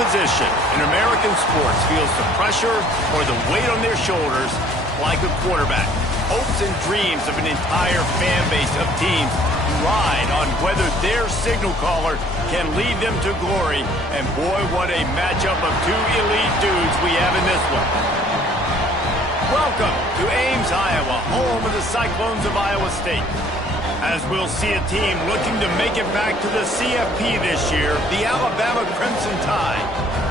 position in American sports feels the pressure or the weight on their shoulders like a quarterback. Hopes and dreams of an entire fan base of teams ride on whether their signal caller can lead them to glory. And boy, what a matchup of two elite dudes we have in this one. Welcome to Ames, Iowa, home of the Cyclones of Iowa State. As we'll see a team looking to make it back to the CFP this year, the Alabama Crimson Tide,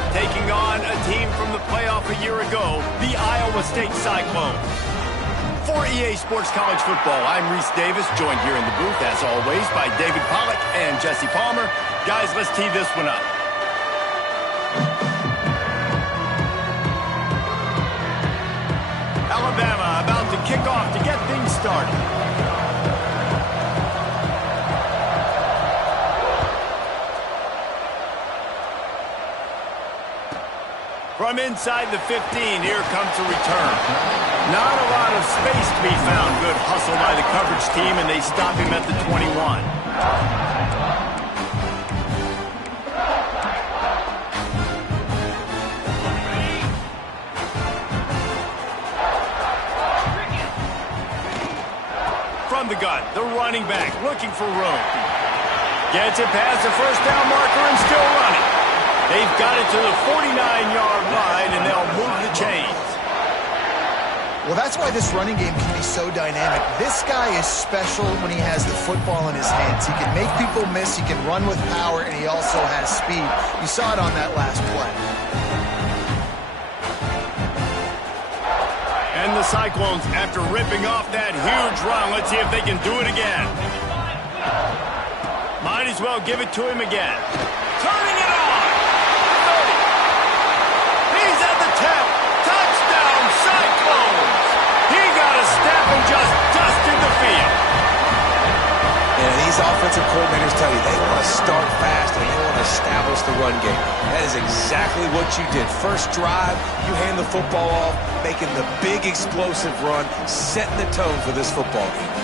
taking on a team from the playoff a year ago, the Iowa State Cyclones. For EA Sports College Football, I'm Reese Davis, joined here in the booth, as always, by David Pollack and Jesse Palmer. Guys, let's tee this one up. Alabama about to kick off to get things started. From inside the 15, here comes a return. Not a lot of space to be found. Good hustle by the coverage team, and they stop him at the 21. From the gun, the running back looking for room. Gets it past the first down marker and still running. They've got it to the 49-yard line, and they'll move the chains. Well, that's why this running game can be so dynamic. This guy is special when he has the football in his hands. He can make people miss, he can run with power, and he also has speed. You saw it on that last play. And the Cyclones, after ripping off that huge run, let's see if they can do it again. Might as well give it to him again. Turning it on! He's at the 10. Touchdown, Cyclones! He got a step and just dusted the field. Yeah, these offensive coordinators tell you they want to start fast and they want to establish the run game. That is exactly what you did. First drive, you hand the football off, making the big explosive run, setting the tone for this football game.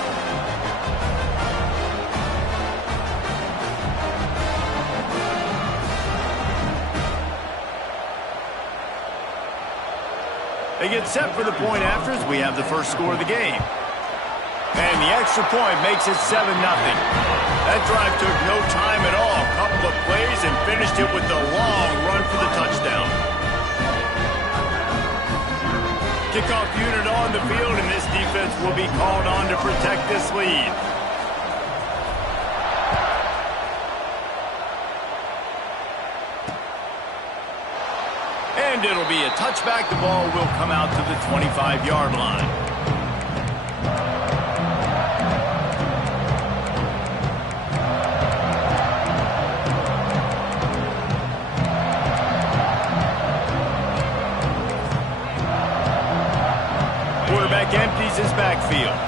They get set for the point after as we have the first score of the game. And the extra point makes it 7-0. That drive took no time at all. A couple of plays and finished it with the long run for the touchdown. Kickoff unit on the field, and this defense will be called on to protect this lead. And it'll be a touchback. The ball will come out to the 25-yard line. Quarterback empties his backfield.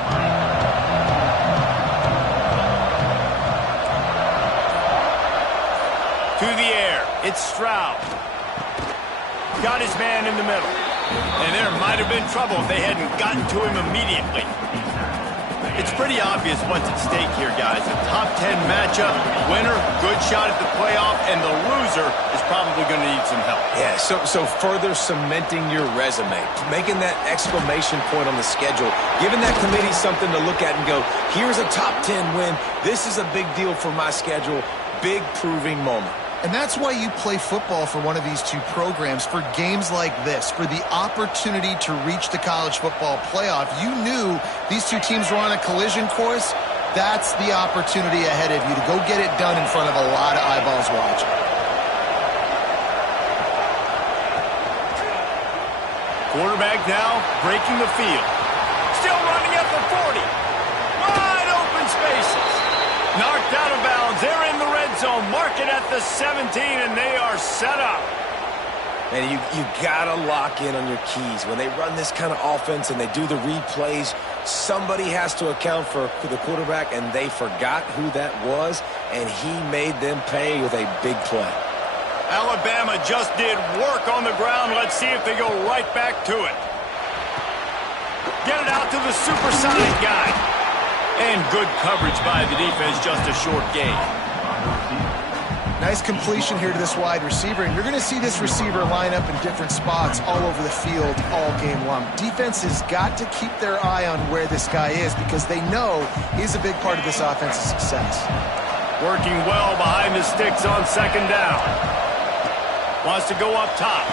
To the air. It's Stroud. Got his man in the middle. And there might have been trouble if they hadn't gotten to him immediately. It's pretty obvious what's at stake here, guys. A top 10 matchup, winner, good shot at the playoff, and the loser is probably going to need some help. Yeah, so further cementing your resume, making that exclamation point on the schedule, giving that committee something to look at and go, here's a top 10 win. This is a big deal for my schedule. Big proving moment. And that's why you play football for one of these two programs, for games like this, for the opportunity to reach the college football playoff. You knew these two teams were on a collision course. That's the opportunity ahead of you to go get it done in front of a lot of eyeballs watching. Quarterback now breaking the field. Still running at the 40. Wide open spaces. Knocked out of bounds. They're in the red zone. Mark it at the 17, and they are set up. And you got to lock in on your keys. When they run this kind of offense and they do the replays, somebody has to account for the quarterback, and they forgot who that was, and he made them pay with a big play. Alabama just did work on the ground. Let's see if they go right back to it. Get it out to the supersonic guy. And good coverage by the defense, just a short gain. Nice completion here to this wide receiver, and you're going to see this receiver line up in different spots all over the field all game long. Defense has got to keep their eye on where this guy is because they know he's a big part of this offense's success. Working well behind the sticks on second down. Wants to go up top.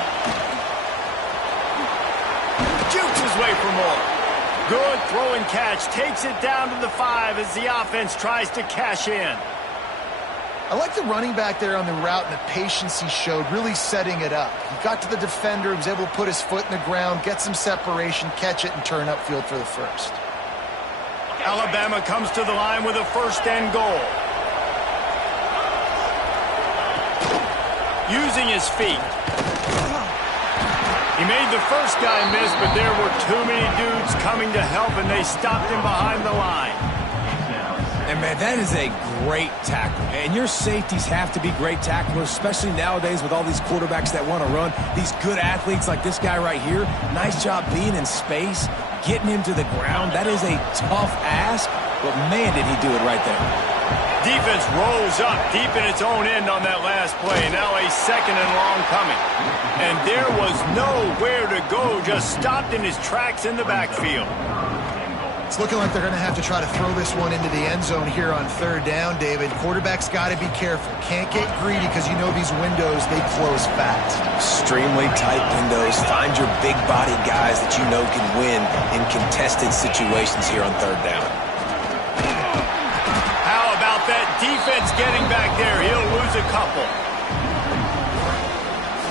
Jukes his way for more. Good throw and catch. Takes it down to the 5 as the offense tries to cash in. I like the running back there on the route and the patience he showed, really setting it up. He got to the defender, he was able to put his foot in the ground, get some separation, catch it, and turn upfield for the first. Alabama comes to the line with a first and goal. Using his feet. He made the first guy miss, but there were too many dudes coming to help, and they stopped him behind the line. And, man, that is a great tackle. And your safeties have to be great tacklers, especially nowadays with all these quarterbacks that want to run. These good athletes like this guy right here, nice job being in space, getting him to the ground. That is a tough ask, but, man, did he do it right there. Defense rose up deep in its own end on that last play. Now a second and long coming. And there was nowhere to go, just stopped in his tracks in the backfield. It's looking like they're going to have to try to throw this one into the end zone here on third down, David. Quarterback's got to be careful. Can't get greedy because you know these windows, they close fast. Extremely tight windows. Find your big body guys that you know can win in contested situations here on third down. How about that defense getting back there? He'll lose a couple.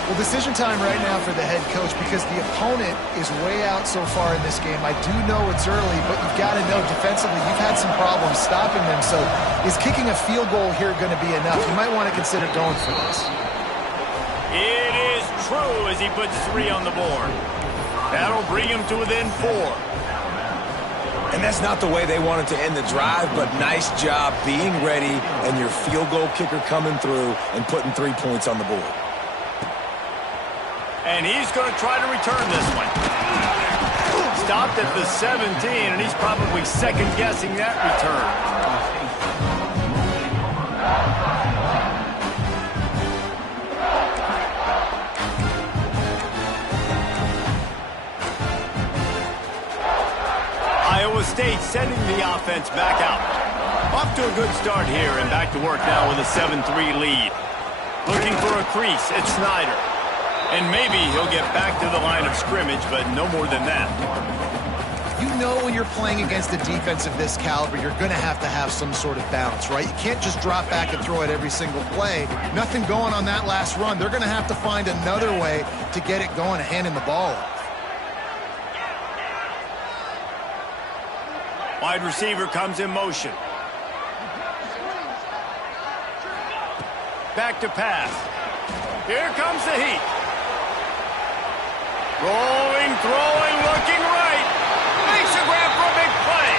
Well, decision time right now for the head coach because the opponent is way out so far in this game. I do know it's early, but you've got to know defensively you've had some problems stopping them. So is kicking a field goal here going to be enough? You might want to consider going for this. It is true as he puts 3 on the board. That'll bring him to within 4. And that's not the way they wanted to end the drive, but nice job being ready and your field goal kicker coming through and putting 3 points on the board. And he's going to try to return this one. Stopped at the 17, and he's probably second-guessing that return. Iowa State sending the offense back out. Off to a good start here, and back to work now with a 7-3 lead. Looking for a crease, it's Snyder. And maybe he'll get back to the line of scrimmage, but no more than that. You know when you're playing against a defense of this caliber, you're going to have some sort of balance, right? You can't just drop back and throw it every single play. Nothing going on that last run. They're going to have to find another way to get it going and handing the ball off. Wide receiver comes in motion. Back to pass. Here comes the heat. Rolling, throwing, looking right. Makes a grab for a big play.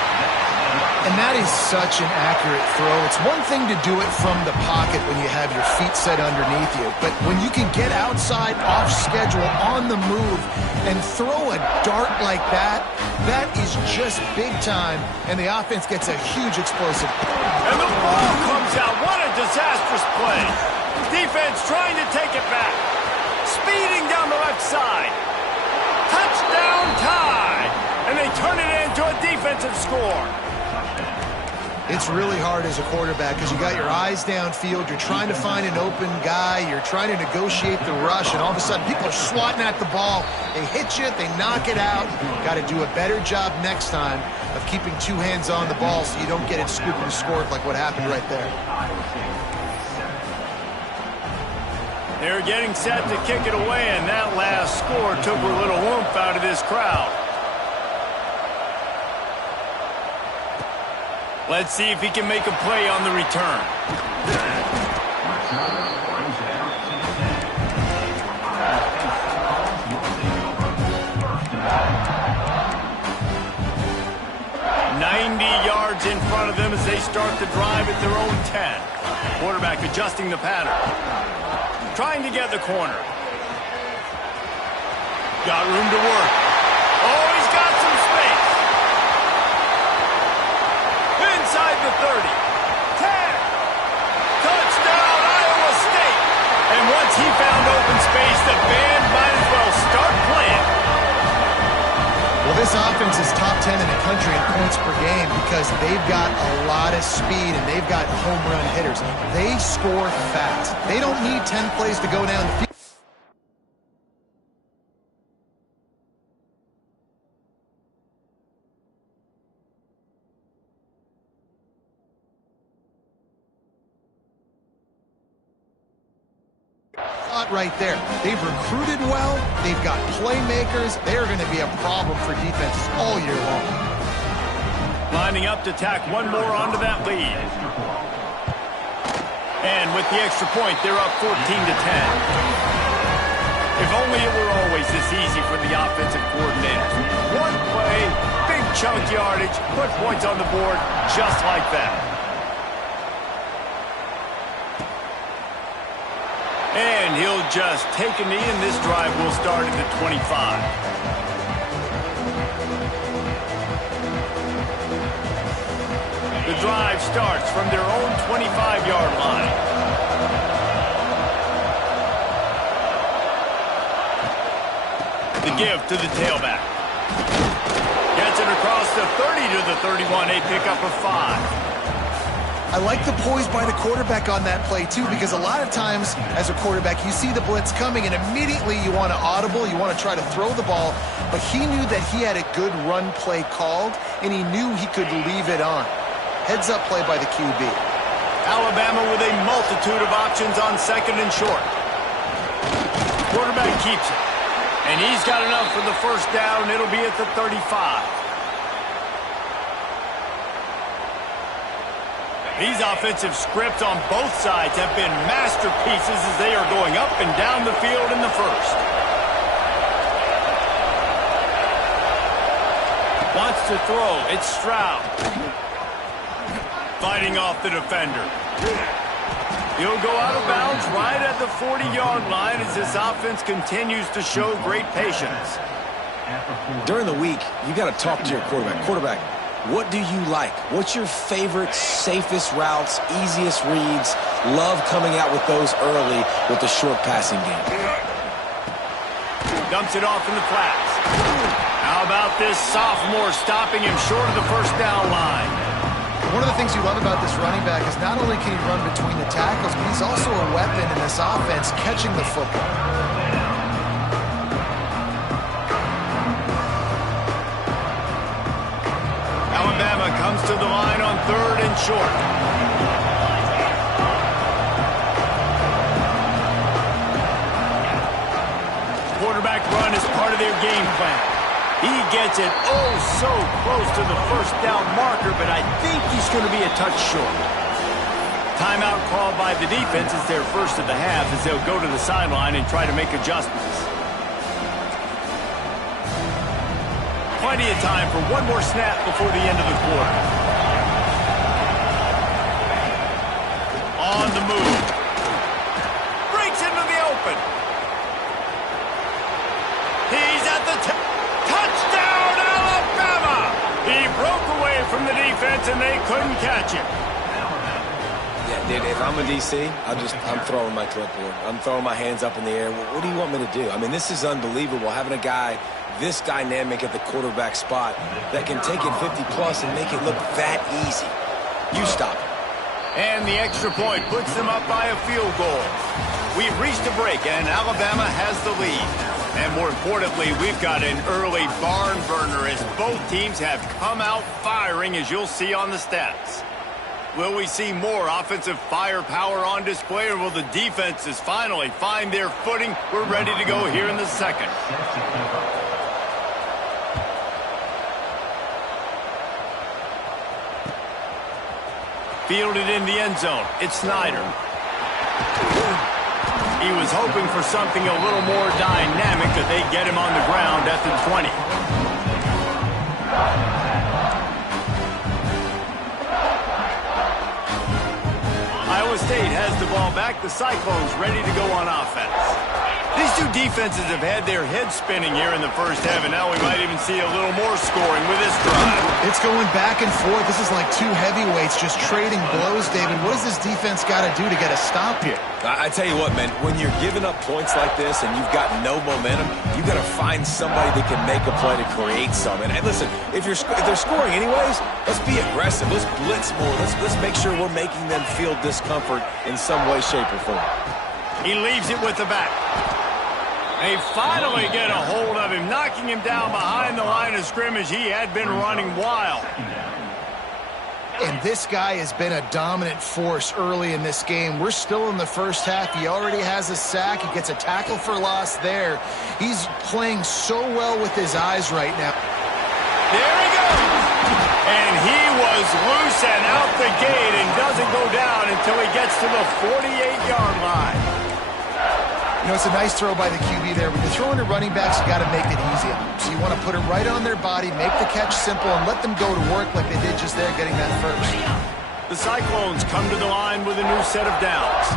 And that is such an accurate throw. It's one thing to do it from the pocket when you have your feet set underneath you, but when you can get outside, off schedule, on the move, and throw a dart like that, that is just big time, and the offense gets a huge explosive. And the ball comes out. What a disastrous play. Defense trying to take it back. Speeding down the left side. Touchdown tie. And they turn it into a defensive score. It's really hard as a quarterback because you got your eyes downfield. You're trying to find an open guy. You're trying to negotiate the rush, and all of a sudden people are swatting at the ball. They hit you. They knock it out. Got to do a better job next time of keeping 2 hands on the ball so you don't get it scooped and scored like what happened right there. They're getting set to kick it away, and that last score took a little oomph out of this crowd. Let's see if he can make a play on the return. Yards in front of them as they start the drive at their own 10. Quarterback adjusting the pattern. Trying to get the corner. Got room to work. Oh, he's got some space. Inside the 30. 10. Touchdown, Iowa State. And once he found open space, the band might as well start playing. Well, this offense is top 10 in the country in points per game because they've got a lot of speed and they've got home run hitters. They score fast. They don't need 10 plays to go down the field. Right there. They've recruited well. They've got playmakers. They're going to be a problem for defenses all year long. Lining up to tack one more onto that lead. And with the extra point, they're up 14-10. If only it were always this easy for the offensive coordinators. One play, big chunk yardage, put points on the board just like that. And he'll just take a knee, and this drive will start at the 25. The drive starts from their own 25-yard line. The give to the tailback. Gets it across the 30 to the 31, a pickup of 5. I like the poise by the quarterback on that play, too, because a lot of times as a quarterback, you see the blitz coming, and immediately you want to audible, you want to try to throw the ball, but he knew that he had a good run play called, and he knew he could leave it on. Heads-up play by the QB. Alabama with a multitude of options on second and short. Quarterback keeps it, and he's got enough for the first down. It'll be at the 35. These offensive scripts on both sides have been masterpieces as they are going up and down the field in the first. Wants to throw. It's Stroud. Fighting off the defender. He'll go out of bounds right at the 40-yard line as this offense continues to show great patience. During the week, you got to talk to your quarterback. Quarterback, what do you like? What's your favorite, safest routes, easiest reads? Love coming out with those early with the short passing game. Dumps it off in the flats. How about this sophomore stopping him short of the first down line? One of the things you love about this running back is not only can he run between the tackles, but he's also a weapon in this offense catching the football. Alabama comes to the line on third and short. Quarterback run is part of their game plan. He gets it so close to the first down marker, but I think he's going to be a touch short. Timeout called by the defense is their first of the half as they'll go to the sideline and try to make adjustments. Plenty of time for one more snap before the end of the quarter. On the move. Breaks into the open. He's at the touchdown, Alabama! He broke away from the defense and they couldn't catch him. Yeah, dude, if I'm a DC, I'm throwing my clipboard. I'm throwing my hands up in the air. What do you want me to do? I mean, this is unbelievable, having a guy this dynamic at the quarterback spot that can take it 50-plus and make it look that easy. You stop it. And the extra point puts them up by a field goal. We've reached a break, and Alabama has the lead. And more importantly, we've got an early barn burner as both teams have come out firing, as you'll see on the stats. Will we see more offensive firepower on display, or will the defenses finally find their footing? We're ready to go here in the second. Fielded in the end zone. It's Snyder. He was hoping for something a little more dynamic, that they get him on the ground at the 20. Iowa State has the ball back. The Cyclones ready to go on offense. These two defenses have had their heads spinning here in the first half, and now we might even see a little more scoring with this drive. It's going back and forth. This is like two heavyweights just trading blows, David. What does this defense got to do to get a stop here? I tell you what, man, when you're giving up points like this and you've got no momentum, you got to find somebody that can make a play to create some. And listen, if they're scoring anyways, let's be aggressive. Let's blitz more. Let's make sure we're making them feel discomfort in some way, shape, or form. He leaves it with the back. They finally get a hold of him, knocking him down behind the line of scrimmage. He had been running wild. And this guy has been a dominant force early in this game. We're still in the first half. He already has a sack. He gets a tackle for loss there. He's playing so well with his eyes right now. There he goes. And he was loose and out the gate and doesn't go down until he gets to the 48-yard line. You know, it's a nice throw by the QB there. When you're throwing to running backs, you got to make it easy on them. So you want to put it right on their body, make the catch simple, and let them go to work like they did just there getting that first. The Cyclones come to the line with a new set of downs.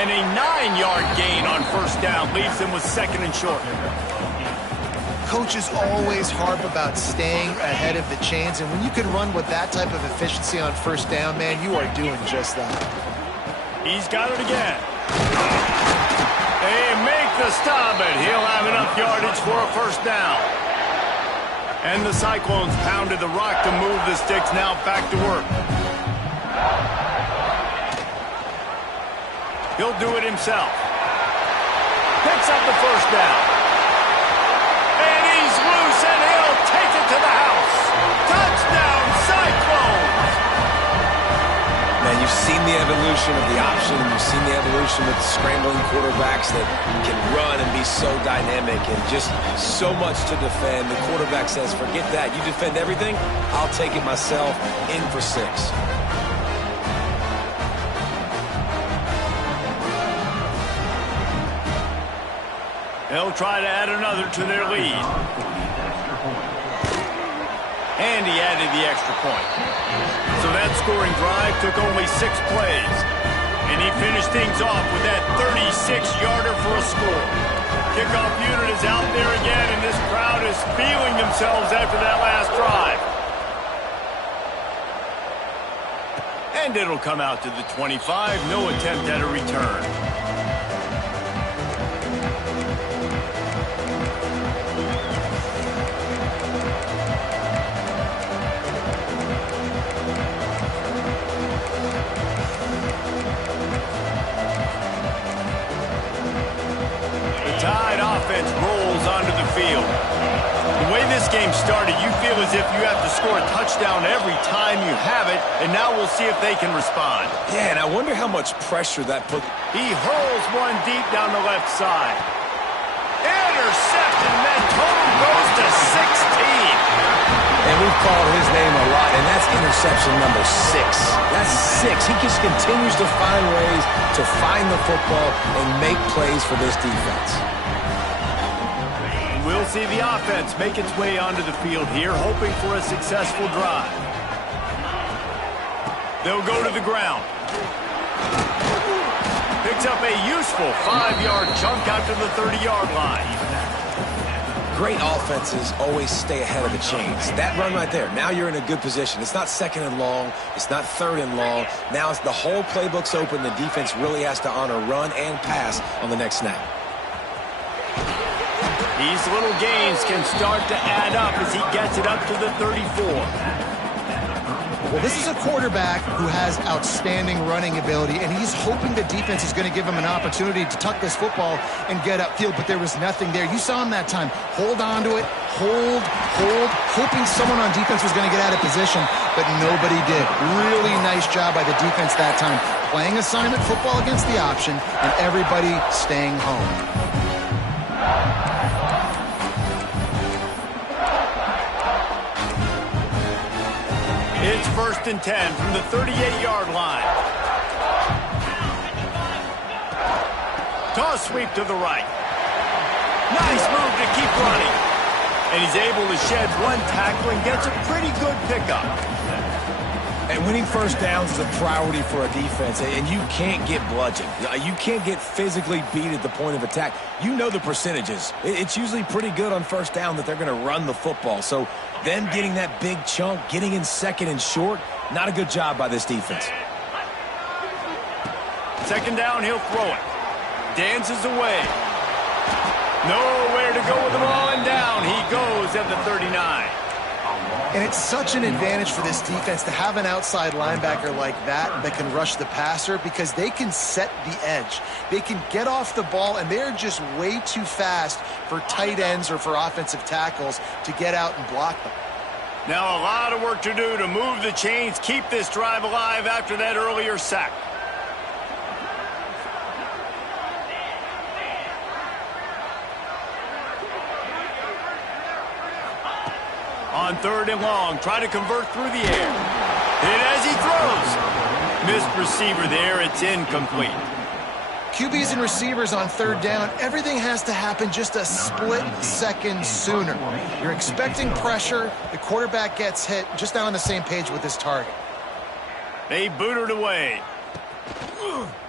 And a 9-yard gain on first down leaves them with second and short. Coaches always harp about staying ahead of the chains, and when you can run with that type of efficiency on first down, man, you are doing just that. He's got it again. They make the stop, and he'll have enough yardage for a first down. And the Cyclones pounded the rock to move the sticks, now back to work. He'll do it himself. Picks up the first down. And he's loose, and he'll take it to the house. Touchdown, Cyclones! Man, you've seen the evolution of the option. You've seen the evolution with scrambling quarterbacks that can run and be so dynamic and just so much to defend. The quarterback says, forget that. You defend everything, I'll take it myself. In for 6. They'll try to add another to their lead. And he added the extra point. So that scoring drive took only 6 plays. And he finished things off with that 36-yarder for a score. Kickoff unit is out there again, and this crowd is feeling themselves after that last drive. And it'll come out to the 25. No attempt at a return. Offense rolls onto the field. The way this game started, you feel as if you have to score a touchdown every time you have it, and now we'll see if they can respond. Yeah, and I wonder how much pressure that put. He hurls one deep down the left side. Intercepted, and that total goes to 16. And we've called his name a lot, and that's interception number 6. That's 6. He just continues to find ways to find the football and make plays for this defense. We'll see the offense make its way onto the field here, hoping for a successful drive. They'll go to the ground. Picks up a useful 5-yard chunk out to the 30-yard line. Great offenses always stay ahead of the chains. That run right there, now you're in a good position. It's not second and long. It's not third and long. Now it's the whole playbook's open. The defense really has to honor run and pass on the next snap. These little gains can start to add up as he gets it up to the 34. Well, this is a quarterback who has outstanding running ability, and he's hoping the defense is going to give him an opportunity to tuck this football and get upfield, but there was nothing there. You saw him that time. Hold on to it, hold, hoping someone on defense was going to get out of position, but nobody did. Really nice job by the defense that time, playing assignment football against the option, and everybody staying home. It's 1st and 10 from the 38-yard line. Toss sweep to the right. Nice move to keep running. And he's able to shed one tackle and gets a pretty good pickup. And winning first downs is a priority for a defense, and you can't get bludgeoned. You can't get physically beat at the point of attack. You know the percentages. It's usually pretty good on first down that they're going to run the football. So them getting that big chunk, getting in second and short, not a good job by this defense. Second down, he'll throw it. Dances away. Nowhere to go with the ball, and down he goes at the 39. And it's such an advantage for this defense to have an outside linebacker like that can rush the passer, because they can set the edge. They can get off the ball, and they're just way too fast for tight ends or for offensive tackles to get out and block them. Now a lot of work to do to move the chains, keep this drive alive after that earlier sack. On third and long, try to convert through the air. Hit as he throws. Missed receiver there, it's incomplete. QBs and receivers on third down, everything has to happen just a split second sooner. You're expecting pressure, the quarterback gets hit, just not on the same page with his target. They boot it away.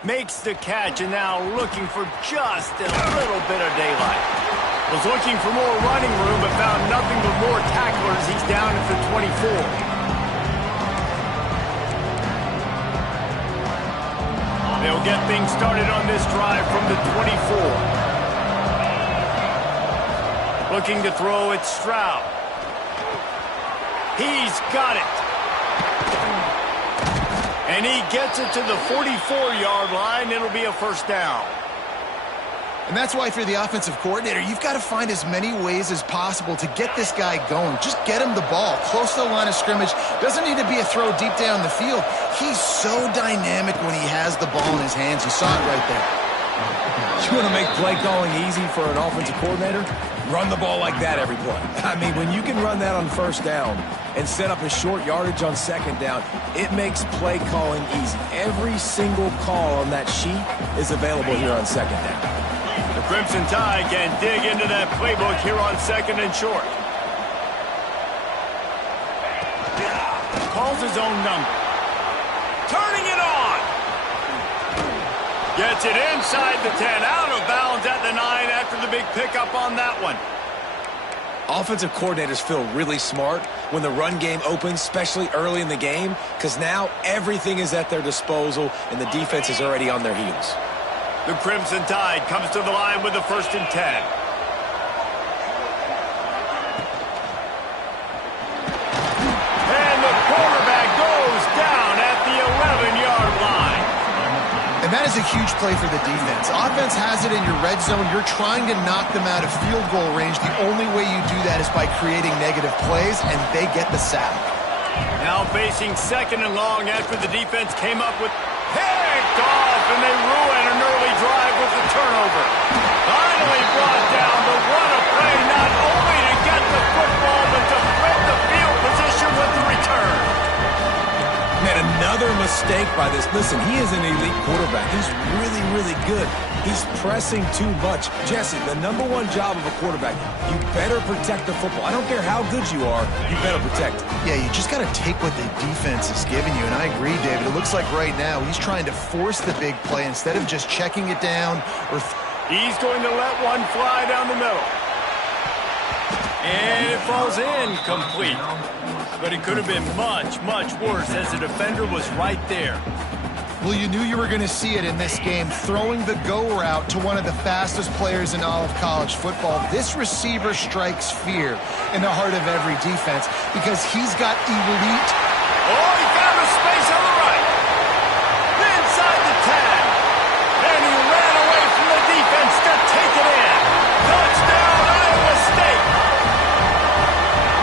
Makes the catch, and now looking for just a little bit of daylight. Was looking for more running room, but found nothing but more tacklers. He's down at the 24. They'll get things started on this drive from the 24. Looking to throw it, Stroud. He's got it. And he gets it to the 44-yard line. It'll be a first down. And that's why if you're the offensive coordinator, you've got to find as many ways as possible to get this guy going. Just get him the ball close to the line of scrimmage. Doesn't need to be a throw deep down the field. He's so dynamic when he has the ball in his hands. You saw it right there. You want to make play calling easy for an offensive coordinator? Run the ball like that every play. I mean, when you can run that on first down and set up a short yardage on second down, it makes play calling easy. Every single call on that sheet is available here on second down. The Crimson Tide can dig into that playbook here on second and short. Calls his own number. Turning it on. Gets it inside the 10, out of bounds at the 9 after the big pickup on that one. Offensive coordinators feel really smart when the run game opens, especially early in the game, because now everything is at their disposal and the defense is already on their heels. The Crimson Tide comes to the line with the 1st and 10. And the quarterback goes down at the 11-yard line. And that is a huge play for the defense. Offense has it in your red zone. You're trying to knock them out of field goal range. The only way you do that is by creating negative plays, and they get the sack. Now facing second and long after the defense came up with picked off, and they ruin an early drive with the turnover. Finally brought down, but what a play, not only to get the football, but to thread the field position with the return. Man, another mistake by this. Listen, he is an elite quarterback. He's really, really good. He's pressing too much. Jesse, the #1 job of a quarterback, you better protect the football. I don't care how good you are, you better protect it. Yeah, you just got to take what the defense is giving you. And I agree, David. It looks like right now he's trying to force the big play instead of just checking it down. He's going to let one fly down the middle. And it falls incomplete. But it could have been much, much worse as the defender was right there. Well, you knew you were going to see it in this game, throwing the go route to one of the fastest players in all of college football. This receiver strikes fear in the heart of every defense because he's got elite. Oh, he found a space on the right. Inside the 10. And he ran away from the defense to take it in. Touchdown, Iowa State.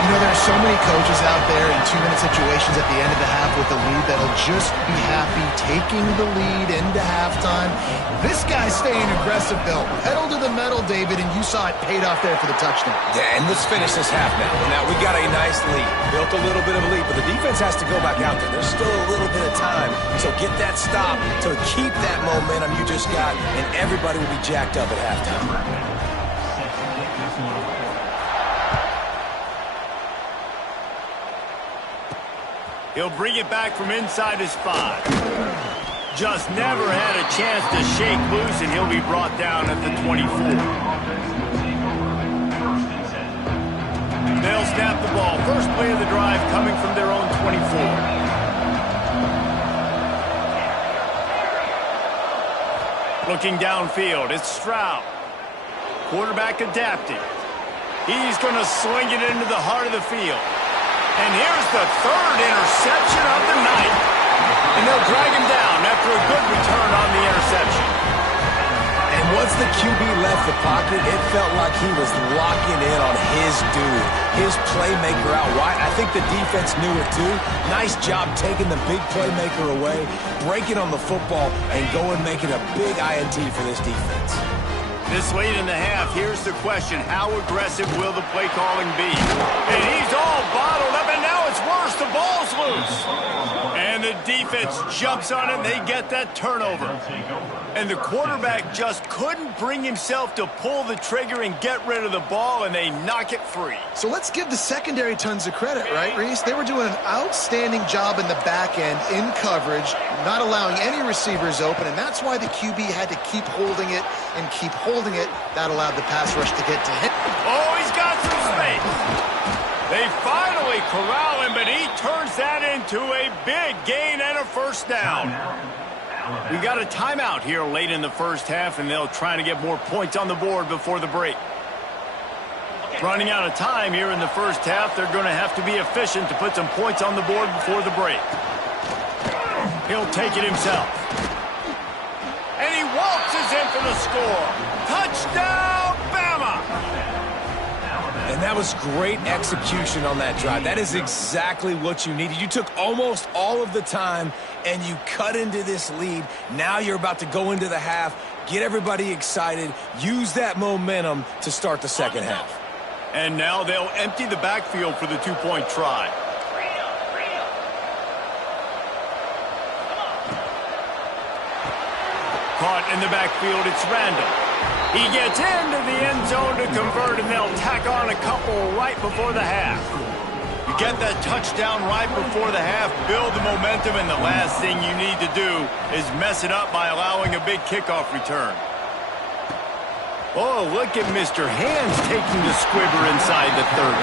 You know, there are so many coaches out there in 2-minute situations at the end of the half with the lead that'll just be happy taking the lead into halftime. This guy's staying aggressive, though. Pedal to the metal, David, and you saw it paid off there for the touchdown. Yeah, and let's finish this half now. Now, we got a nice lead. Built a little bit of a lead, but the defense has to go back out there. There's still a little bit of time. So get that stop to keep that momentum you just got, and everybody will be jacked up at halftime. He'll bring it back from inside his 5. Just never had a chance to shake loose, and he'll be brought down at the 24. They'll snap the ball. First play of the drive coming from their own 24. Looking downfield, it's Stroud. Quarterback adapting. He's going to sling it into the heart of the field. And here's the 3rd interception of the night. And they'll drag him down after a good return on the interception. And once the QB left the pocket, it felt like he was locking in on his dude, his playmaker out wide. I think the defense knew it too. Nice job taking the big playmaker away, breaking on the football, and going making a big INT for this defense. This late in the half, here's the question. How aggressive will the play calling be? And he's all bottled up, and now it's worse. The ball's loose. And the defense jumps on it, and they get that turnover. And the quarterback just couldn't bring himself to pull the trigger and get rid of the ball, and they knock it free. So let's give the secondary tons of credit, right, Reese? They were doing an outstanding job in the back end, in coverage, not allowing any receivers open, and that's why the QB had to keep holding it and keep holding it. That allowed the pass rush to get to him. Oh, he's got some space. They finally corral him, but he turns that into a big gain and a first down. We got a timeout here late in the first half, and they'll try to get more points on the board before the break. Running out of time here in the first half, they're going to have to be efficient to put some points on the board before the break. He'll take it himself. And he waltzes in for the score. Touchdown, Bama! And that was great execution on that drive. That is exactly what you needed. You took almost all of the time, and you cut into this lead. Now you're about to go into the half, get everybody excited, use that momentum to start the second half. And now they'll empty the backfield for the two-point try. Caught in the backfield, it's Randall. He gets into the end zone to convert, and they'll tack on a couple right before the half. You get that touchdown right before the half, build the momentum, and the last thing you need to do is mess it up by allowing a big kickoff return. Oh, look at Mr. Hands taking the squibber inside the 30.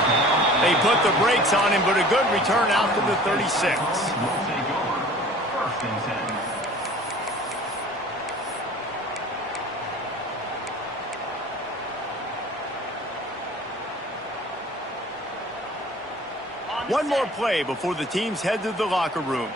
They put the brakes on him, but a good return out to the 36. One more play before the teams head to the locker rooms.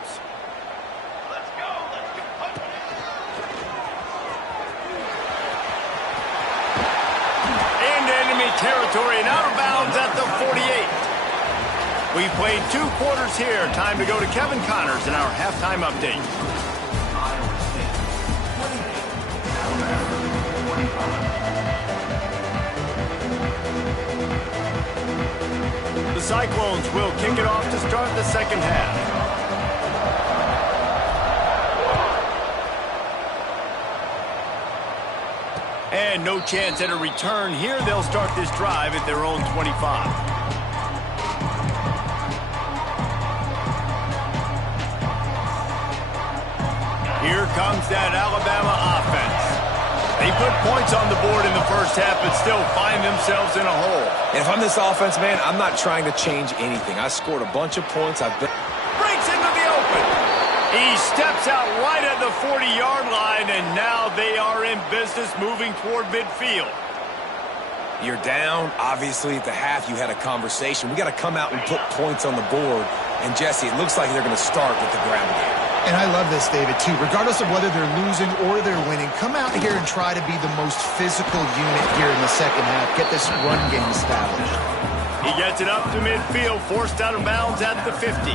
Into enemy territory and out of bounds at the 48. We've played 2 quarters here. Time to go to Kevin Connors in our halftime update. The Cyclones will kick it off to start the second half. And no chance at a return here. They'll start this drive at their own 25. Here comes that Alabama offense. They put points on the board in the first half, but still find themselves in a hole. And if I'm this offense, man, I'm not trying to change anything. I scored a bunch of points. Breaks into the open. He steps out right at the 40-yard line, and now they are in business moving toward midfield. You're down. Obviously, at the half, you had a conversation. We got to come out and put points on the board. And, Jesse, it looks like they're going to start with the ground game. And I love this, David, too. Regardless of whether they're losing or they're winning, come out here and try to be the most physical unit here in the second half. Get this run game established. He gets it up to midfield, forced out of bounds at the 50.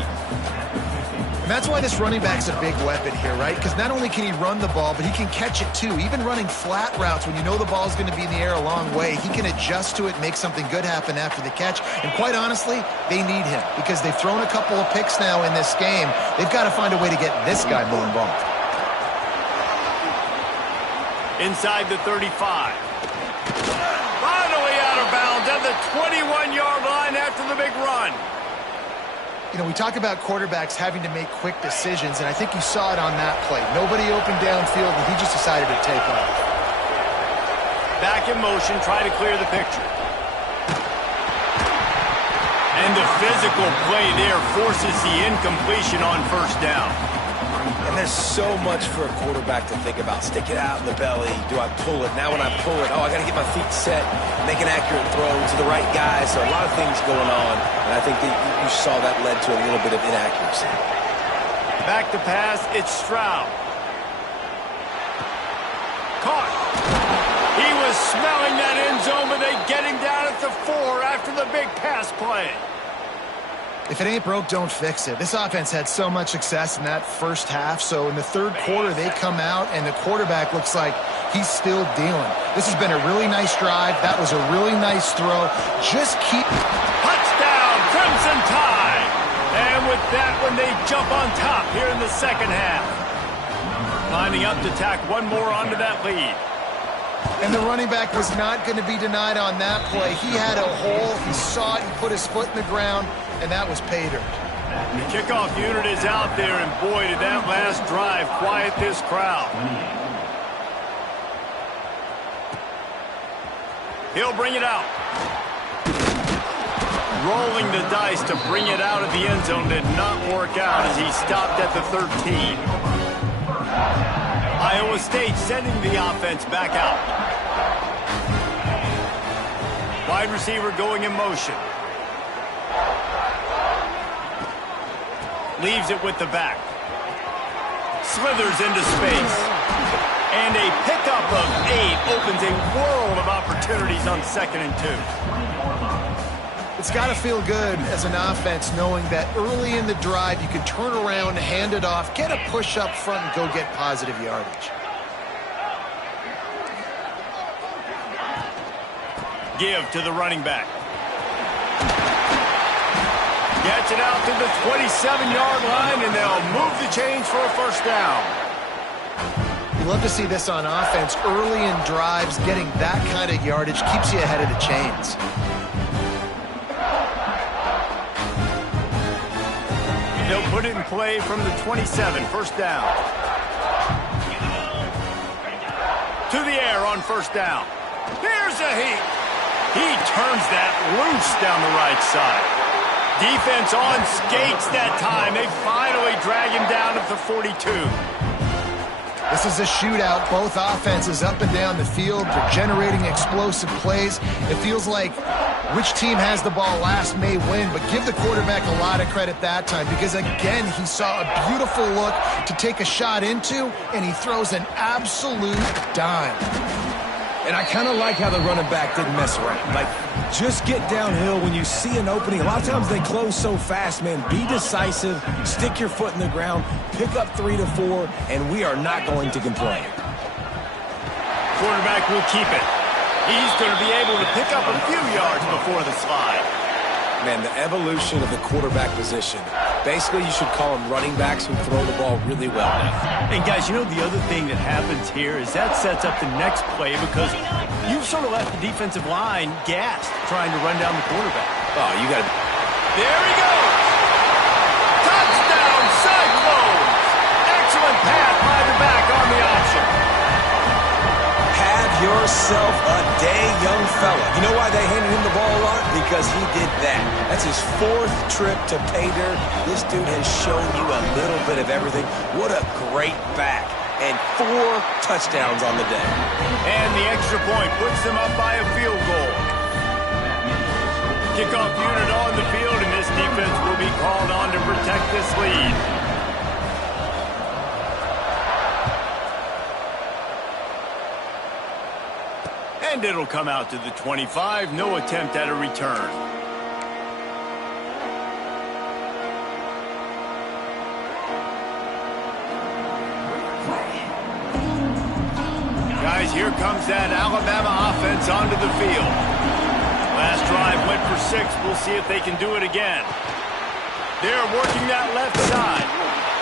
And that's why this running back's a big weapon here, right? Because not only can he run the ball, but he can catch it, too. Even running flat routes when you know the ball's going to be in the air a long way, he can adjust to it, make something good happen after the catch. And quite honestly, they need him because they've thrown a couple of picks now in this game. They've got to find a way to get this guy more involved. Inside the 35. Finally out of bounds at the 21-yard line after the big run. You know, we talk about quarterbacks having to make quick decisions, and I think you saw it on that play. Nobody opened downfield, and he just decided to take off. Back in motion, try to clear the picture. And the physical play there forces the incompletion on first down. And there's so much for a quarterback to think about. Stick it out in the belly. Do I pull it? Now when I pull it, I got to get my feet set, make an accurate throw to the right guy. So a lot of things going on. And I think that you saw that led to a little bit of inaccuracy. Back to pass, it's Stroud. Caught. He was smelling that end zone, but they get him down at the 4 after the big pass play. If it ain't broke, don't fix it. This offense had so much success in that first half, so in the third quarter, they come out, and the quarterback looks like he's still dealing. This has been a really nice drive. That was a really nice throw. Just keep... Touchdown, Crimson Tide! And with that one, they jump on top here in the second half. Lining up to tack one more onto that lead. And the running back was not going to be denied on that play. He had a hole. He saw it. He put his foot in the ground, and that was pay dirt. The kickoff unit is out there, and boy, did that last drive quiet this crowd. He'll bring it out. Rolling the dice to bring it out of the end zone did not work out as he stopped at the 13. Iowa State sending the offense back out. Wide receiver going in motion. Leaves it with the back. Slithers into space. And a pickup of 8 opens a world of opportunities on 2nd and 2. It's got to feel good as an offense knowing that early in the drive you can turn around, hand it off, get a push up front, and go get positive yardage. Give to the running back. Gets it out to the 27-yard line, and they'll move the chains for a first down. You love to see this on offense. Early in drives, getting that kind of yardage keeps you ahead of the chains. They'll put it in play from the 27, first down. To the air on first down. Here's a heat. He turns that loose down the right side. Defense on skates that time. They finally drag him down at the 42. This is a shootout. Both offenses up and down the field. They're generating explosive plays. It feels like which team has the ball last may win, but give the quarterback a lot of credit that time because, again, he saw a beautiful look to take a shot into, and he throws an absolute dime. And I kind of like how the running back didn't mess around. Like, just get downhill when you see an opening. A lot of times they close so fast, man. Be decisive, stick your foot in the ground, pick up 3 to 4, and we are not going to complain. Quarterback will keep it. He's going to be able to pick up a few yards before the slide. Man, the evolution of the quarterback position. Basically, you should call them running backs who throw the ball really well now. And, guys, you know the other thing that happens here is that sets up the next play because you've sort of left the defensive line gassed trying to run down the quarterback. Oh, you got to... There he goes! Touchdown, CTEClones! Excellent pass by the back on the option. Have yourself a day, young fella. You know why they handed him the ball a lot? Because he did that. That's his 4th trip to pay dirt. This dude has shown you a little bit of everything. What a great back. And 4 touchdowns on the day. And the extra point puts them up by a field goal. Kickoff unit on the field, and this defense will be called on to protect this lead. And it'll come out to the 25. No attempt at a return. Guys, here comes that Alabama offense onto the field. Last drive went for 6. We'll see if they can do it again. They're working that left side.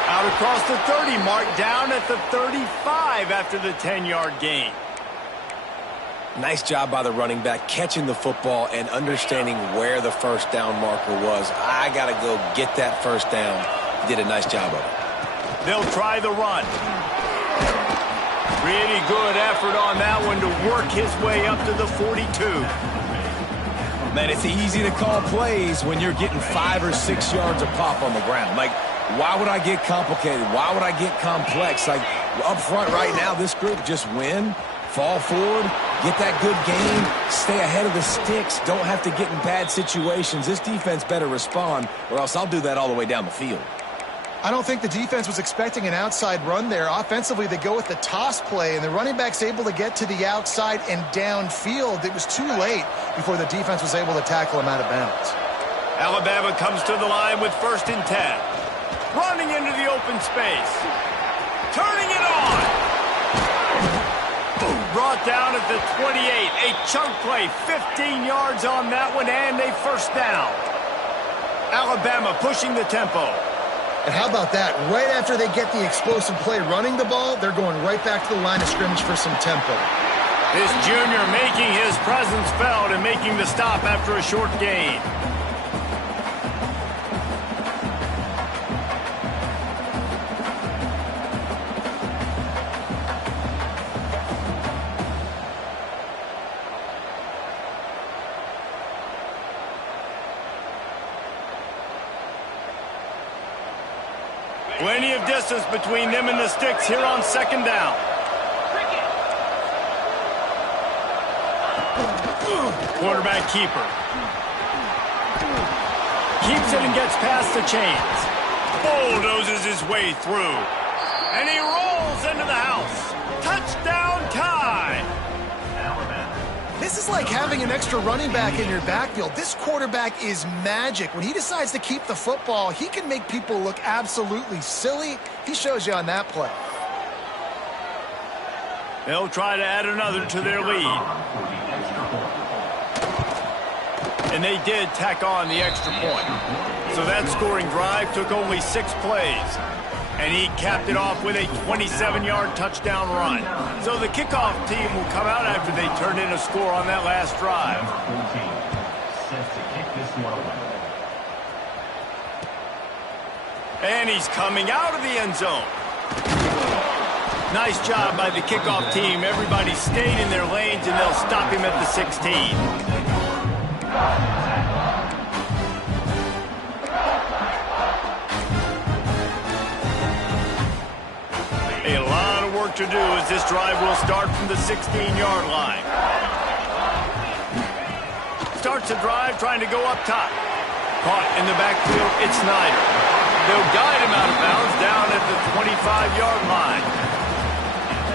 Out across the 30 mark, down at the 35 after the 10-yard gain. Nice job by the running back, catching the football and understanding where the first down marker was. I got to go get that first down. He did a nice job of it. They'll try the run. Pretty good effort on that one to work his way up to the 42. Man, it's easy to call plays when you're getting 5 or 6 yards a pop on the ground. Like, why would I get complicated? Why would I get complex? Like, up front right now, this group just win, fall forward, get that good game, stay ahead of the sticks, don't have to get in bad situations. This defense better respond, or else I'll do that all the way down the field. I don't think the defense was expecting an outside run there. Offensively, they go with the toss play, and the running back's able to get to the outside and downfield. It was too late before the defense was able to tackle him out of bounds. Alabama comes to the line with 1st and 10. Running into the open space. Turning it on. Brought down at the 28. A chunk play, 15 yards on that one, and a first down. Alabama pushing the tempo. And how about that? Right after they get the explosive play running the ball, they're going right back to the line of scrimmage for some tempo. This junior making his presence felt and making the stop after a short gain. Plenty of distance between them and the sticks here on 2nd down. Quarterback keeper. Keeps it and gets past the chains. Bulldozes his way through. And he rolls into the house. Touchdown tie. This is like having an extra running back in your backfield. This quarterback is magic. When he decides to keep the football, he can make people look absolutely silly. He shows you on that play. They'll try to add another to their lead. And they did tack on the extra point. So that scoring drive took only 6 plays. And he capped it off with a 27-yard touchdown run. So the kickoff team will come out after they turn in a score on that last drive. And he's coming out of the end zone. Nice job by the kickoff team. Everybody stayed in their lanes, and they'll stop him at the 16. A lot of work to do as this drive will start from the 16-yard line. Starts the drive trying to go up top. Caught in the backfield, it's Snyder. They'll guide him out of bounds down at the 25-yard line.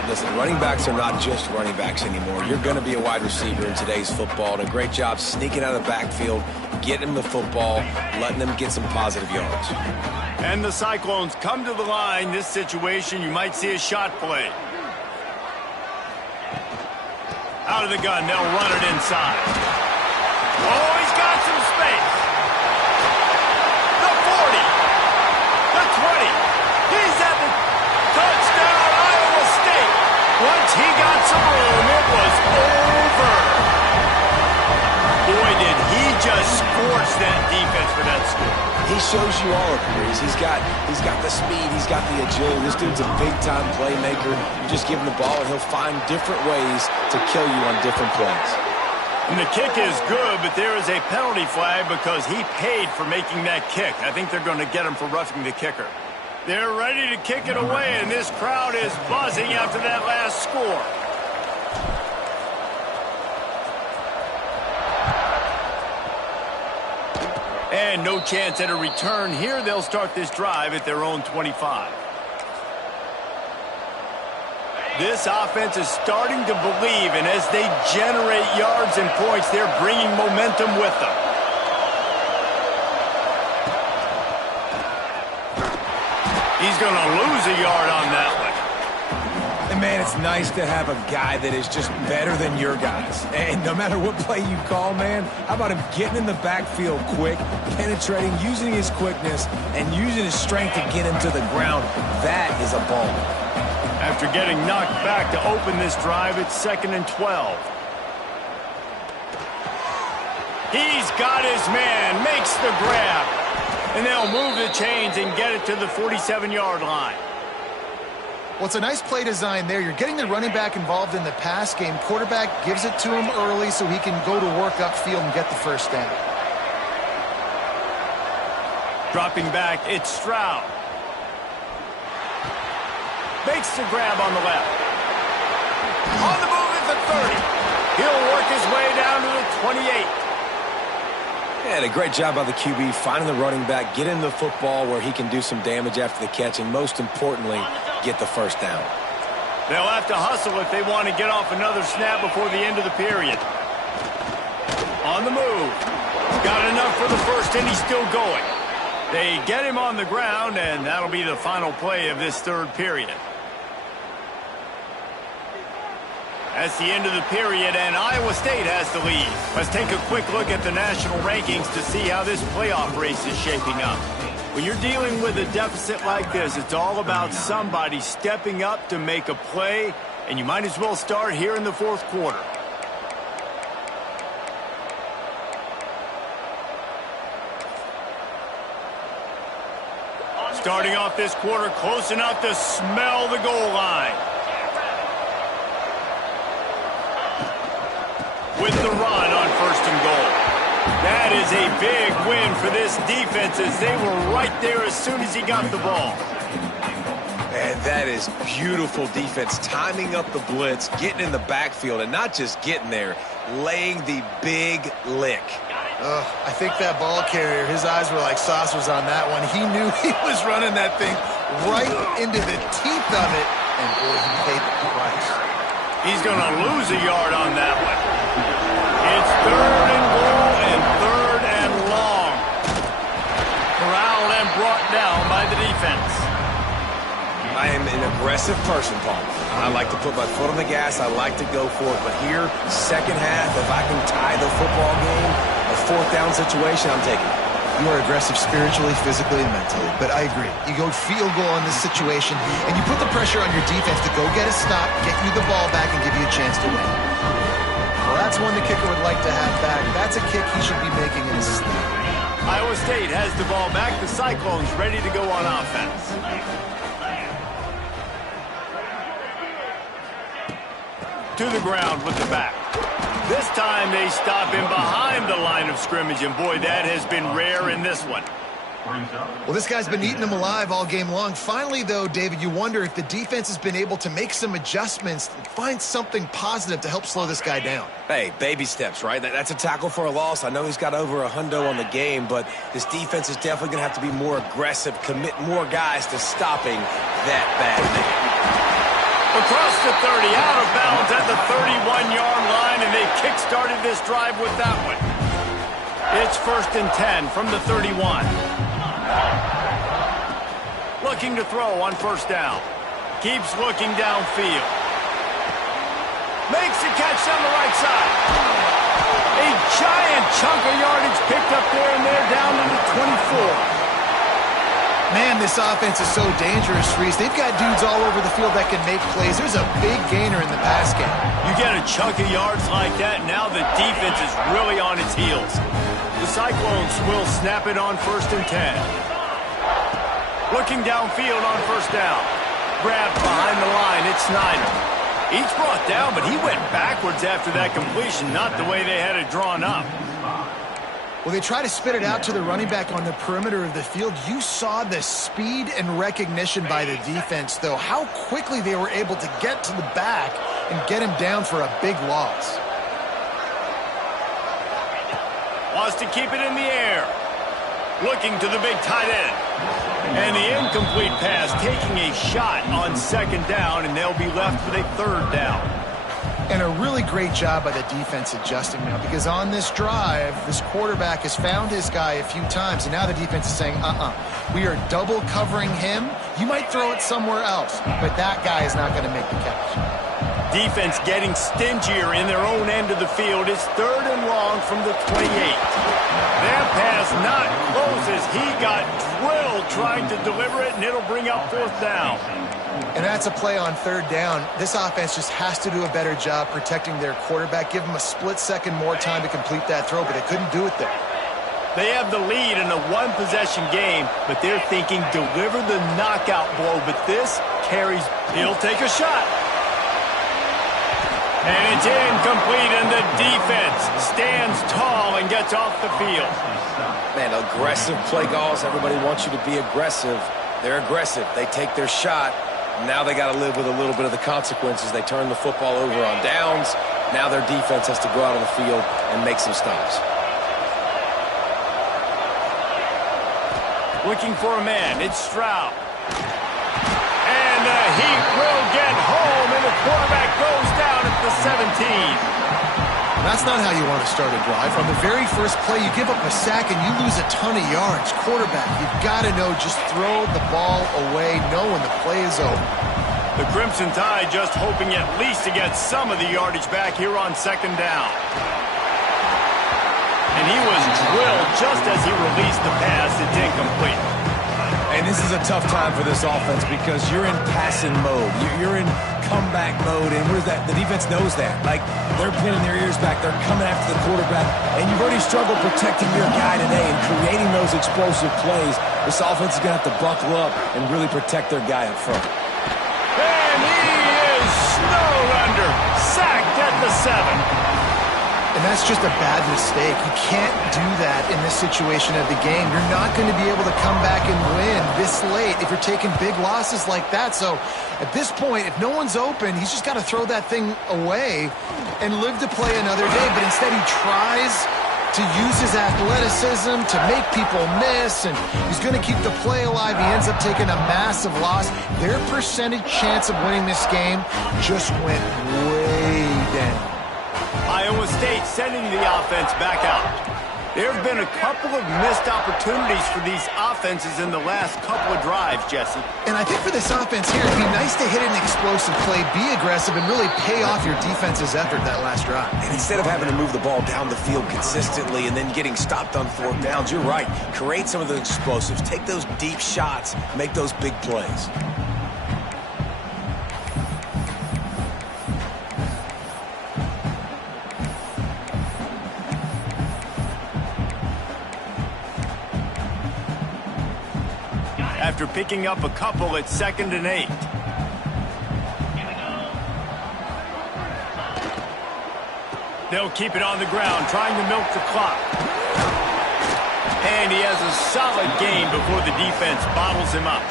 Listen, running backs are not just running backs anymore. You're going to be a wide receiver in today's football, and a great job sneaking out of the backfield, getting them the football, letting them get some positive yards. And the Cyclones come to the line. This situation, you might see a shot play. Out of the gun, they'll run it inside. Oh, he's got some space. The 40. The 20. He's at the touchdown, Iowa State. Once he got some room, it was over. Boy, did he just scorch that defense for that score. He shows you all of it, Breeze. He's got the speed, he's got the agility. This dude's a big-time playmaker. You just give him the ball, and he'll find different ways to kill you on different plays. And the kick is good, but there is a penalty flag because he paid for making that kick. I think they're going to get him for roughing the kicker. They're ready to kick it away, and this crowd is buzzing after that last score. And no chance at a return here. They'll start this drive at their own 25. This offense is starting to believe, and as they generate yards and points, they're bringing momentum with them. He's going to lose a yard on that one. And, man, it's nice to have a guy that is just better than your guys. And no matter what play you call, man, how about him getting in the backfield quick, penetrating, using his quickness, and using his strength to get him to the ground. That is a ball. After getting knocked back to open this drive, it's 2nd and 12. He's got his man, makes the grab. And they'll move the chains and get it to the 47-yard line. Well, it's a nice play design there. You're getting the running back involved in the pass game. Quarterback gives it to him early so he can go to work upfield and get the first down. Dropping back, it's Stroud. Makes the grab on the left. On the move at the 30. He'll work his way down to the 28. Yeah, a great job by the QB finding the running back, getting the football where he can do some damage after the catch, and most importantly, get the first down. They'll have to hustle if they want to get off another snap before the end of the period. On the move. Got enough for the first, and he's still going. They get him on the ground, and that'll be the final play of this third period. That's the end of the period, and Iowa State has the lead. Let's take a quick look at the national rankings to see how this playoff race is shaping up. When you're dealing with a deficit like this, it's all about somebody stepping up to make a play, and you might as well start here in the fourth quarter. Starting off this quarter close enough to smell the goal line. With the run on first and goal. That is a big win for this defense as they were right there as soon as he got the ball. And that is beautiful defense, timing up the blitz, getting in the backfield, and not just getting there, laying the big lick. I think that ball carrier, his eyes were like saucers on that one. He knew he was running that thing right into the teeth of it, and boy, he paid the price. He's going to lose a yard on that one. It's third and goal and third and long. Corralled and brought down by the defense. I am an aggressive person, Paul. I like to put my foot on the gas. I like to go for it. But here, second half, if I can tie the football game, a fourth down situation, I'm taking it. You are aggressive spiritually, physically, and mentally. But I agree. You go field goal in this situation, and you put the pressure on your defense to go get a stop, get you the ball back, and give you a chance to win. Well, that's one the kicker would like to have back. That's a kick he should be making in his sleep. Iowa State has the ball back. The Cyclones ready to go on offense. To the ground with the back. This time they stop him behind the line of scrimmage, and boy, that has been rare in this one. Well, this guy's been eating him alive all game long. Finally, though, David, you wonder if the defense has been able to make some adjustments, find something positive to help slow this guy down. Hey, baby steps, right? That's a tackle for a loss. I know he's got over $100 on the game, but this defense is definitely going to have to be more aggressive, commit more guys to stopping that bad man. Across the 30, out of bounds at the 31-yard line, and they kick-started this drive with that one. It's first and 10 from the 31. Looking to throw on first down. Keeps looking downfield. Makes the catch down the right side. A giant chunk of yardage picked up there, and they're down to the 24. Man, this offense is so dangerous, Reese. They've got dudes all over the field that can make plays. There's a big gainer in the pass game. You get a chunk of yards like that, now the defense is really on its heels. The Cyclones will snap it on first and 10. Looking downfield on first down. Grabbed behind the line, it's Snyder. He's brought down, but he went backwards after that completion, not the way they had it drawn up. Well, they try to spit it out to the running back on the perimeter of the field. You saw the speed and recognition by the defense, though, how quickly they were able to get to the back and get him down for a big loss. Wants to keep it in the air. Looking to the big tight end. And the incomplete pass taking a shot on second down, and they'll be left with a third down. And a really great job by the defense adjusting now, because on this drive, this quarterback has found his guy a few times, and now the defense is saying, we are double covering him. You might throw it somewhere else, but that guy is not going to make the catch. defense getting stingier in their own end of the field. It's 3rd and long from the 28. That pass not close as he got drilled trying to deliver it, and it'll bring up 4th down. And that's a play on 3rd down. This offense just has to do a better job protecting their quarterback. Give him a split second more time to complete that throw, but they couldn't do it there. They have the lead in a one-possession game, but they're thinking deliver the knockout blow. But this carries, he'll take a shot. And it's incomplete, and the defense stands tall and gets off the field. Man, aggressive play calls. Everybody wants you to be aggressive. They're aggressive. They take their shot. Now they got to live with a little bit of the consequences. They turn the football over on downs. Now their defense has to go out on the field and make some stops. Looking for a man, it's Stroud. And the Heat will get home, and the quarterback goes down at the 17. That's not how you want to start a drive. On the very first play, you give up a sack and you lose a ton of yards. Quarterback, you've got to know, just throw the ball away, knowing the play is over. The Crimson Tide just hoping at least to get some of the yardage back here on 2nd down. And he was drilled just as he released the pass. It's incomplete. And this is a tough time for this offense because you're in passing mode. You're in comeback mode, and where's that? The defense knows that. Like, they're pinning their ears back. They're coming after the quarterback, and you've already struggled protecting your guy today and creating those explosive plays. This offense is going to have to buckle up and really protect their guy up front. And he is snowed under. Sacked at the 7. And that's just a bad mistake. You can't do that in this situation of the game. You're not going to be able to come back and win this late if you're taking big losses like that. So at this point, if no one's open, he's just got to throw that thing away and live to play another day. But instead he tries to use his athleticism to make people miss, and he's going to keep the play alive. He ends up taking a massive loss. Their percentage chance of winning this game just went way down. Iowa State sending the offense back out. There have been a couple of missed opportunities for these offenses in the last couple of drives, Jesse. And I think for this offense here, it'd be nice to hit an explosive play, be aggressive, and really pay off your defense's effort that last drive. And instead of having to move the ball down the field consistently and then getting stopped on 4th downs, you're right. Create some of the explosives. Take those deep shots. Make those big plays. After picking up a couple at 2nd and 8. They'll keep it on the ground, trying to milk the clock. And he has a solid gain before the defense bottles him up.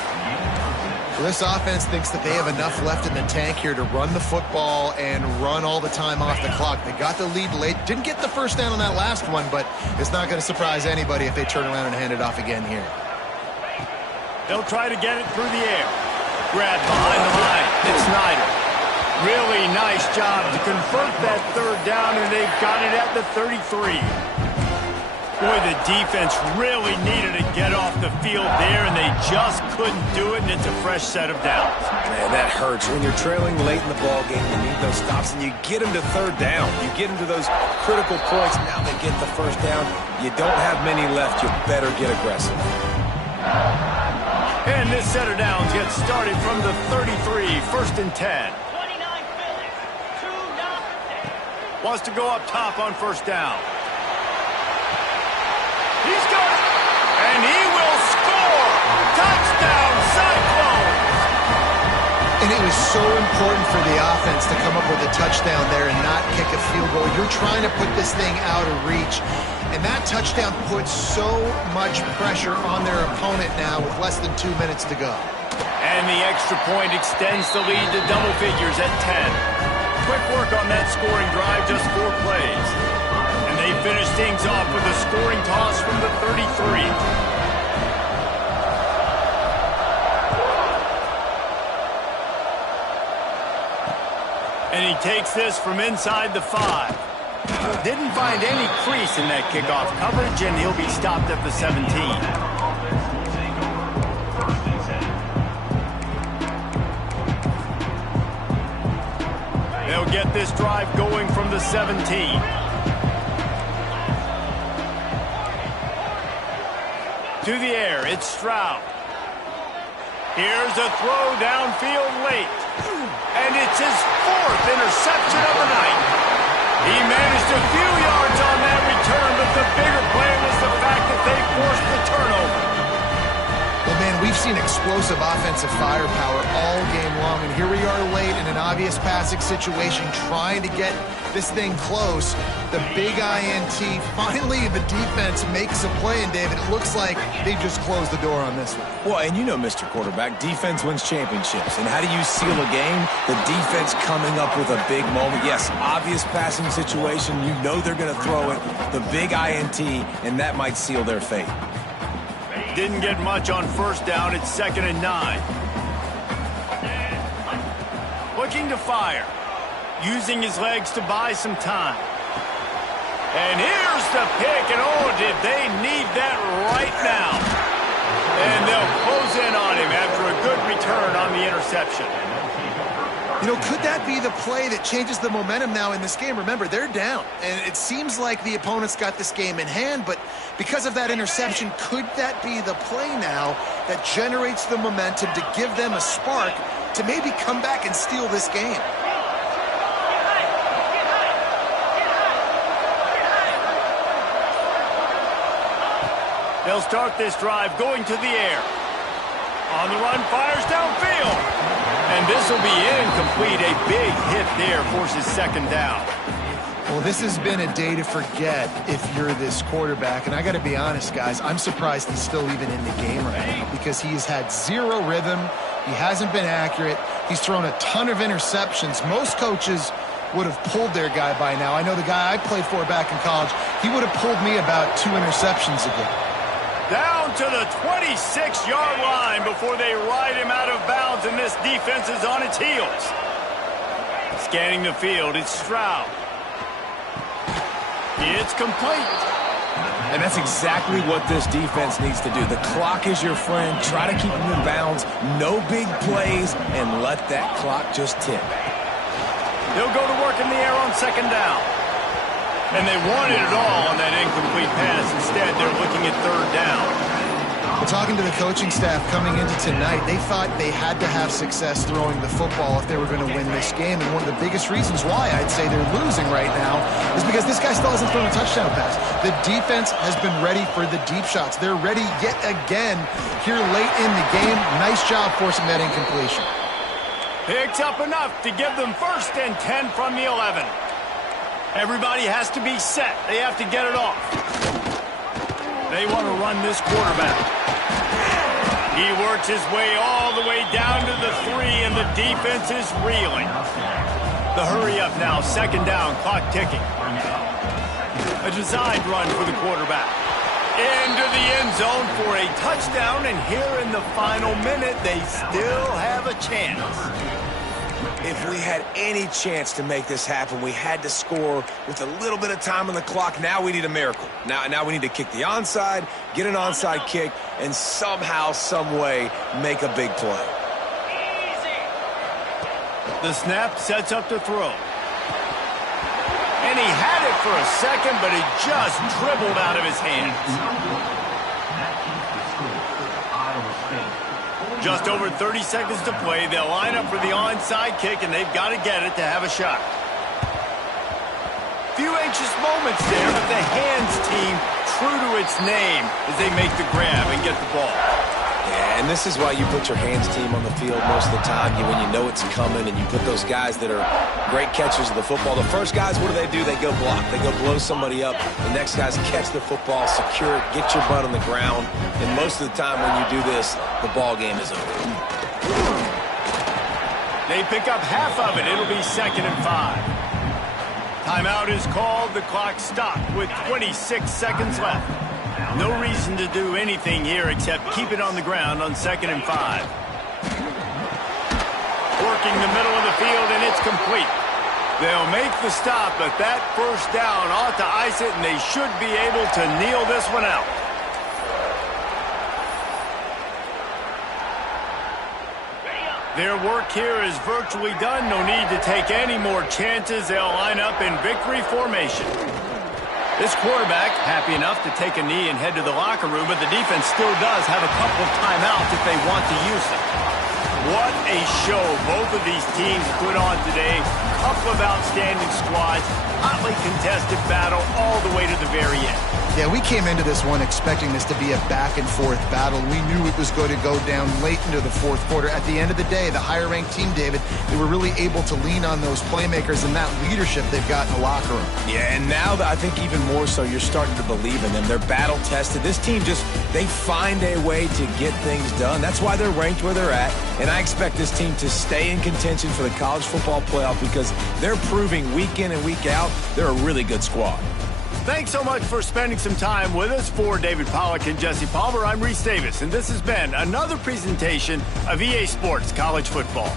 Well, this offense thinks that they have enough left in the tank here to run the football and run all the time off the clock. They got the lead late. Didn't get the first down on that last one, but it's not going to surprise anybody if they turn around and hand it off again here. They'll try to get it through the air. Grab behind the line. It's Snyder. Really nice job to convert that 3rd down, and they've got it at the 33. Boy, the defense really needed to get off the field there, and they just couldn't do it, and it's a fresh set of downs. Man, that hurts. When you're trailing late in the ball game, you need those stops, and you get them to 3rd down. You get them to those critical points. Now they get the 1st down. You don't have many left. You better get aggressive. And this set of downs gets started from the 33, 1st and 10. Wants to go up top on 1st down. He's got it, and he will score! Touchdown, Cyclones! And it was so important for the offense to come up with a touchdown there and not kick a field goal. You're trying to put this thing out of reach. And that touchdown puts so much pressure on their opponent now with less than 2 minutes to go. And the extra point extends the lead to double figures at 10. Quick work on that scoring drive, just 4 plays. And they finish things off with a scoring toss from the 33. And he takes this from inside the 5. Didn't find any crease in that kickoff coverage, and he'll be stopped at the 17. They'll get this drive going from the 17. To the air, it's Stroud. Here's a throw downfield late. And it's his 4th interception of the night. He managed a few yards on that return, but the bigger play was the fact that they forced the turnover. Well, man, we've seen explosive offensive firepower all game long, and here we are late in an obvious passing situation trying to get this thing close. The big INT, finally the defense makes a play, and David, it looks like they just closed the door on this one. Well, and you know, Mr. Quarterback, defense wins championships. And how do you seal a game? The defense coming up with a big moment. Yes, obvious passing situation. You know they're going to throw it. The big INT, and that might seal their fate. Didn't get much on first down. It's 2nd and 9. Looking to fire. Using his legs to buy some time. And here's the pick, and oh, did they need that right now. And they'll close in on him after a good return on the interception. You know, could that be the play that changes the momentum now in this game? Remember, they're down, and it seems like the opponent's got this game in hand, but because of that interception, could that be the play now that generates the momentum to give them a spark to maybe come back and steal this game? They'll start this drive going to the air. On the run, fires downfield. And this will be incomplete. A big hit there forces 2nd down. Well, this has been a day to forget if you're this quarterback. And I got to be honest, guys, I'm surprised he's still even in the game right now because he's had zero rhythm. He hasn't been accurate. He's thrown a ton of interceptions. Most coaches would have pulled their guy by now. I know the guy I played for back in college, he would have pulled me about 2 interceptions ago. Down to the 26-yard line before they ride him out of bounds, and this defense is on its heels. Scanning the field, it's Stroud. It's complete. And that's exactly what this defense needs to do. The clock is your friend. Try to keep them in bounds. No big plays, and let that clock just tick. They'll go to work in the air on 2nd down. And they wanted it all on that incomplete pass. Instead, they're looking at 3rd down. Well, talking to the coaching staff coming into tonight, they thought they had to have success throwing the football if they were going to win this game. And one of the biggest reasons why I'd say they're losing right now is because this guy still hasn't thrown a touchdown pass. The defense has been ready for the deep shots. They're ready yet again here late in the game. Nice job forcing that incompletion. Picks up enough to give them 1st and 10 from the 11. Everybody has to be set. They have to get it off. They want to run this quarterback. He works his way all the way down to the 3, and the defense is reeling. The hurry up now, 2nd down, clock ticking. A designed run for the quarterback. Into the end zone for a touchdown, and here in the final minute, they still have a chance. If we had any chance to make this happen, we had to score with a little bit of time on the clock. Now we need a miracle. Now we need to kick the onside, get an onside kick, and somehow, some way, make a big play. The snap sets up to throw. And he had it for a second, but it just dribbled out of his hands. Just over 30 seconds to play. They'll line up for the onside kick, and they've got to get it to have a shot. Few anxious moments there, but the hands team true to its name as they make the grab and get the ball. Yeah, and this is why you put your hands team on the field most of the time. When you know it's coming, and you put those guys that are great catchers of the football. The first guys, what do? They go block. They go blow somebody up. The next guys catch the football, secure it, get your butt on the ground. And most of the time when you do this, the ball game is over. They pick up half of it. It'll be 2nd and 5. Timeout is called. The clock stopped with 26 seconds left. No reason to do anything here except keep it on the ground on 2nd and 5. Working the middle of the field, and it's complete. They'll make the stop, but that 1st down ought to ice it, and they should be able to kneel this one out. Their work here is virtually done. No need to take any more chances. They'll line up in victory formation. This quarterback happy enough to take a knee and head to the locker room, but the defense still does have a couple of timeouts if they want to use them. What a show both of these teams put on today. Couple of outstanding squads, hotly contested battle all the way to the very end. Yeah, we came into this one expecting this to be a back-and-forth battle. We knew it was going to go down late into the fourth quarter. At the end of the day, the higher-ranked team, David, they were really able to lean on those playmakers and that leadership they've got in the locker room. Yeah, and now I think even more so, you're starting to believe in them. They're battle-tested. This team they find a way to get things done. That's why they're ranked where they're at. And I expect this team to stay in contention for the college football playoff because they're proving week in and week out they're a really good squad. Thanks so much for spending some time with us. For David Pollack and Jesse Palmer, I'm Reese Davis, and this has been another presentation of EA Sports College Football.